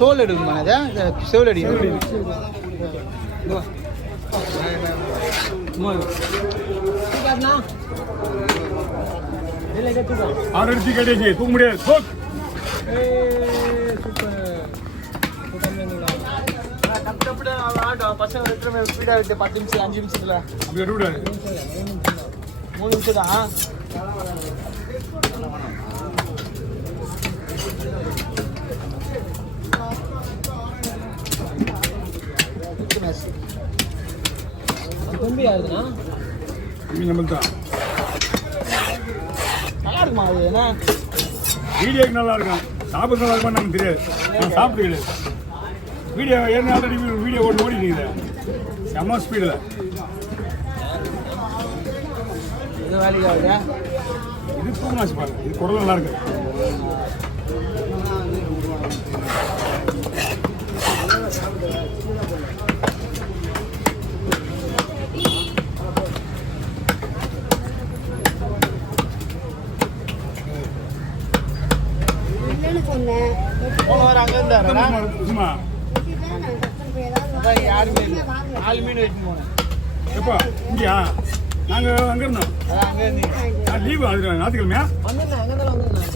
தோல் எடுக்குமா செவில் அடி ஆரடிச்சு கட்டியாச்சு தூக்க முடியாது பசங்க ஸ்பீடா விட்டு 10 நிமிஷம் 5 நிமிஷத்துல அப்படி விட விடாது 3 நிமிஷம் தான் தம்பி யாருதுண்ணா நம்மளுக்கு தான் நல்லா இருக்குமா அது என்ன வீடியோக்கு நல்லா இருக்கும் சாப்பிட நல்லா இருக்குமா நமக்கு தெரியாது நான் சாப்பிட்டு கிடையாது வீடியோ ஏன்னா ஆல்ரெடி வீடியோ ஓடிட்டு செம்ம ஸ்பீடில் இது வேலைக்கு ஆகுதா இது தூங்காச்சு பாருங்க இது குரல் நல்லா இருக்கு போன வாரம் அங்கே இருந்தாரா யாருமே 4 மீன் வச்சு போனேன் எப்போ இங்கேயா நாங்கள் அங்கே இருந்தோம் அங்கே இருந்தீங்க லீவு அது ஞாயிற்றுக்கிழமையா வந்துருந்தேன் எங்கே தான் வந்துருந்தேன்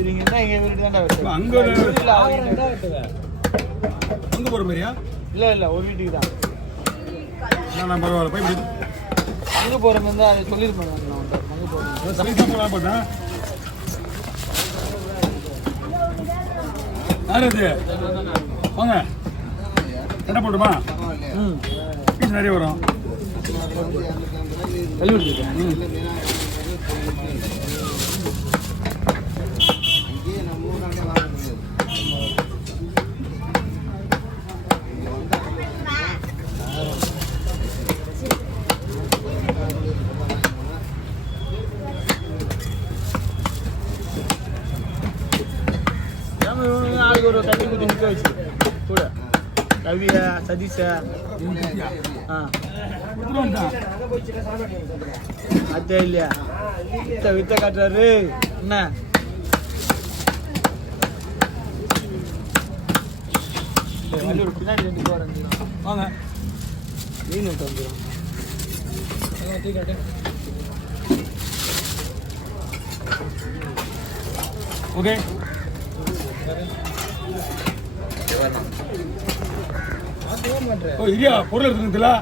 இவங்க தான் எங்கள் வீட்டு தான்டா அங்கே அங்கே போகிற மாதிரியா இல்லை ஒரு வீட்டுக்கு தான் நான் பரவாயில்ல போய் அங்கே போகிற மாதிரி தான் அதை சொல்லியிருப்பேன் அங்கே போகிறேன் சமைச்சா போகலாம் போட்டேன் யார் அது வாங்க என்ன போட்டுமா பீஸ் நிறைய வரும் நாளைக்கு ஒரு தண்ணி ஊற்றி நிற்க வச்சு கூட கவிய சதீஷ அத்தே இல்லையா வித்த காட்டுறாரு என்ன பின்னாடி 2 போகிறேன் வாங்க மீன் விட்டு வந்துடும் ஓகே இல்லையா பொருள் இருக்குங்களா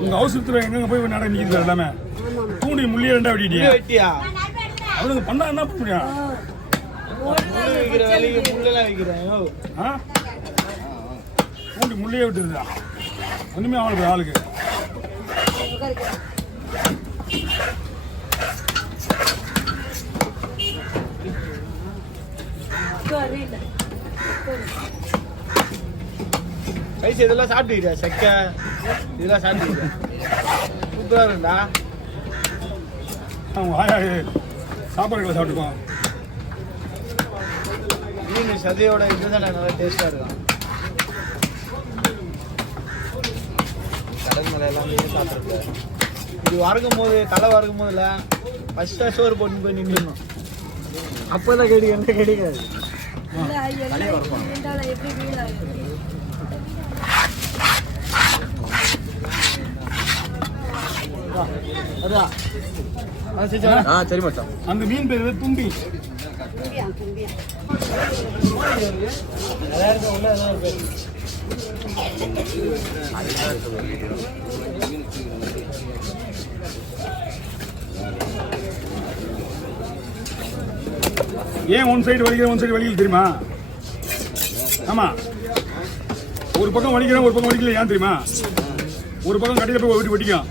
உங்க அவசரத்துல எங்க போய் நட நிக்கிறது எல்லாமே தூண்டி முள்ளிய 2 வெட்டிட்டியா அவனுக்கு பண்ணா என்ன பண்ண முடியும் தூண்டி முள்ளிய விட்டுருந்தா ஒண்ணுமே அவனுக்கு ஆளுக்கு ரைஸ் இதெல்லாம் சாப்பிட்டுக்கிறியா செக்கை இதெல்லாம் சாப்பிட்டுக்கிறியா சூப்பராக இருக்குண்டா சாப்பாடுகளை சாப்பிட்டுக்குவோம் மீன் சதையோட இதுதான் நல்லா டேஸ்டாக இருக்கும் கடல் மலை மீன் சாப்பிட்ருக்கு இது வறுக்கும் போது தலை வறுக்கும் போதுல ஃபஸ்ட்டாக சோறு போட்டு போய் நின்றுணும் அப்போ தான் கிடைக்காது சரி மச்சான் அந்த மீன் பேர் தும்பி ஏன் ஒன் சைடு வலிக்கல தெரியுமா? ஆமா, ஒரு பக்கம் வலிக்கிறேன் ஒரு பக்கம் வலிக்கல ஏன் தெரியுமா? ஒரு பக்கம் கடையில் போய் ஓட்டி வெட்டிக்கும்.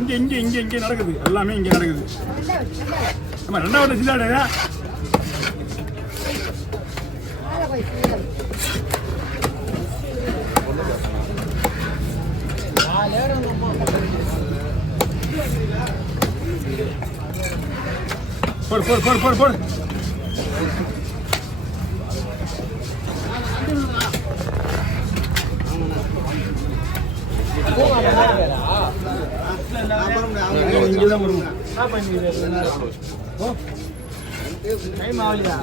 இங்கே நடக்குது, எல்லாமே இங்கே நடக்குது. ஆமா, 2வது சிந்தாடா போடு இங்கே தான் வரும். என்ன பண்ணிக்கிறேன் டைம் ஆகலையா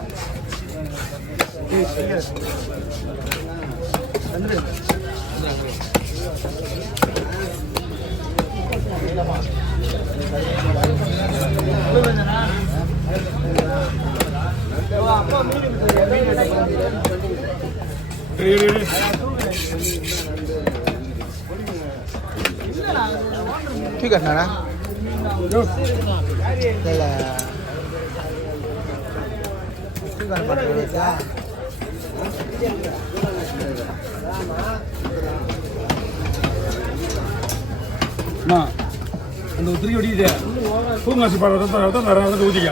வந்துரு அப்பா மீன் ठीक है ना அந்த உத்திரி ஒடிக்குது பூங்காசி பாடம் அதை ஊற்றிக்க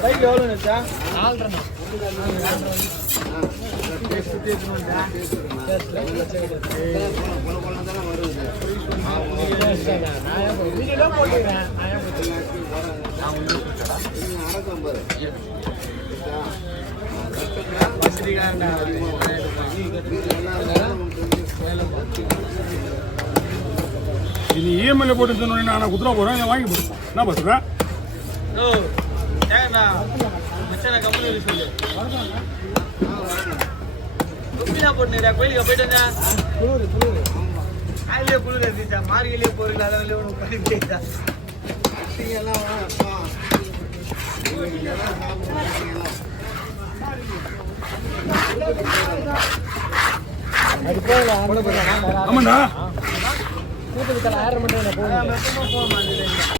பைக் எவ்வளோ நினைச்சா 4.5 இது இஎம்ஐல போட்டு சொன்னோன்னே நான் குத்துறா போகிறேன் வாங்கி போடுறேன் என்ன பண்ணுறேன் கம்பெனி சொல்லு போட்டுடா கோயிலுக்கு போயிட்டு வந்தேன் குளிர் காலையிலே குளிர் இருந்துச்சா மார்கழியே போறீங்களா அதில் ஒன்று பண்ணி போயிட்டா ஆமாண்டா கூட்டத்துக்கு 1000 மட்டும் போக மாட்டேன்